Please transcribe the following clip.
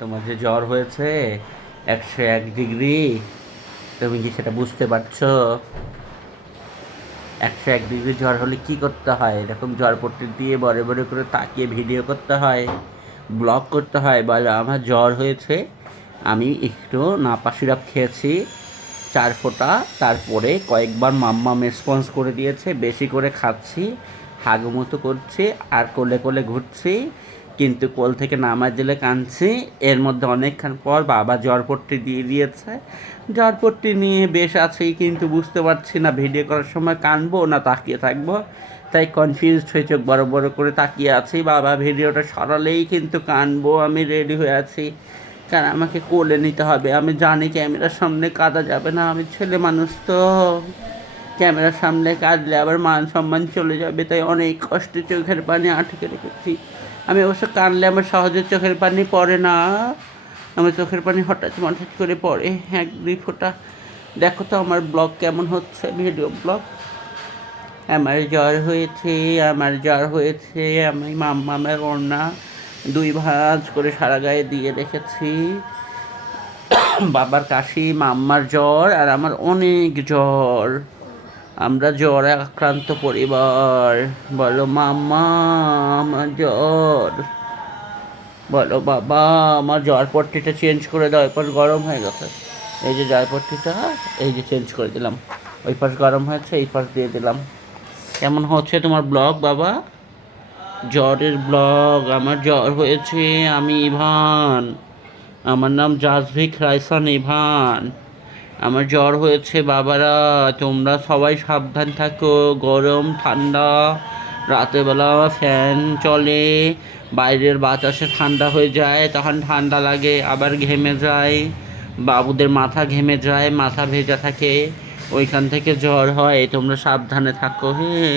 তোমার যে জ্বর হয়েছে 101 ডিগ্রি, তুমি কি সেটা বুঝতে পারছো? 101 ডিগ্রি জ্বর হলে কি করতে হয়? এরকম জ্বরপট্টি দিয়ে বড় বড় করে তাকিয়ে ভিডিও করতে হয়, ব্লগ করতে হয়। বলো আমার জ্বর হয়েছে, আমি একটু নাপা সিরাপ খেয়েছি 4 ফোঁটা, তারপরে কয়েকবার মাম্মা রেসপন্স করে দিয়েছে, বেশি করে খাচ্ছি, হাগুমতো করছি আর কোলে কোলে ঘুরছি, কিন্তু কোল থেকে নামায় দিলে কাঁদছি। এর মধ্যে অনেকক্ষণ পর বাবা জ্বরপট্টি দিয়ে দিয়েছে। জ্বরপট্টি নিয়ে বেশ আছি, কিন্তু বুঝতে পারছি না ভিডিও করার সময় কাঁদবো না তাকিয়ে থাকবো। তাই কনফিউজড হয়ে চোখ বড় বড় করে তাকিয়ে আছি। বাবা ভিডিওটা সরালেই কিন্তু কাঁদবো, আমি রেডি হয়ে আছি, কারণ আমাকে কোলে নিতে হবে। আমি জানি ক্যামেরার সামনে কাঁদা যাবে না, আমি ছেলে মানুষ তো, ক্যামেরার সামনে কাঁদলে আবার মান সম্মান চলে যাবে, তাই অনেক কষ্টে চোখের পানি আটকে রেখেছি। আমি অবশ্য কাঁদলে আমার সহজে চোখের পানি পড়ে না, আমার চোখের পানি হঠাৎ হঠাৎ করে পড়ে 1-2 ফোঁটা। দেখো তো আমার ব্লগ কেমন হচ্ছে, ভিডিও ব্লগ। আমার জ্বর হয়েছে, আমার জ্বর হয়েছে, আমি মাম্মামের ওড়না 2 ভাঁজ করে সারা গায়ে দিয়ে রেখেছি। বাবার কাশি, মাম্মার জ্বর, আর আমার অনেক জ্বর। আমরা জ্বরে আক্রান্ত পরিবার। বলো মাম্মা আমার জ্বর, বলো বাবা আমার জ্বরপট্টিটা চেঞ্জ করে দাও, ওই পাশ গরম হয়ে গেছে। এই যে জ্বরপট্টিটা, এই যে চেঞ্জ করে দিলাম, ওই পাশ গরম হয়েছে, এই পাশ দিয়ে দিলাম। কেমন হচ্ছে তোমার ব্লগ বাবা? জ্বরের ব্লগ। আমার জ্বর হয়েছে, আমি ইভান, আমার নাম জাজভিক রাইসান ইভান। আমার জ্বর হয়েছে বাবারা, তোমরা সবাই সাবধান থাকো। গরম ঠান্ডা, রাতেরবেলা ফ্যান চলে, বাইরের বাতাসে ঠান্ডা হয়ে যায়, তখন ঠান্ডা লাগে, আবার ঘেমে যায়, বাবুদের মাথা ঘেমে যায়, মাথা ভেজা থাকে, ওইখান থেকে জ্বর হয়। তোমরা সাবধানে থাকো, হ্যাঁ।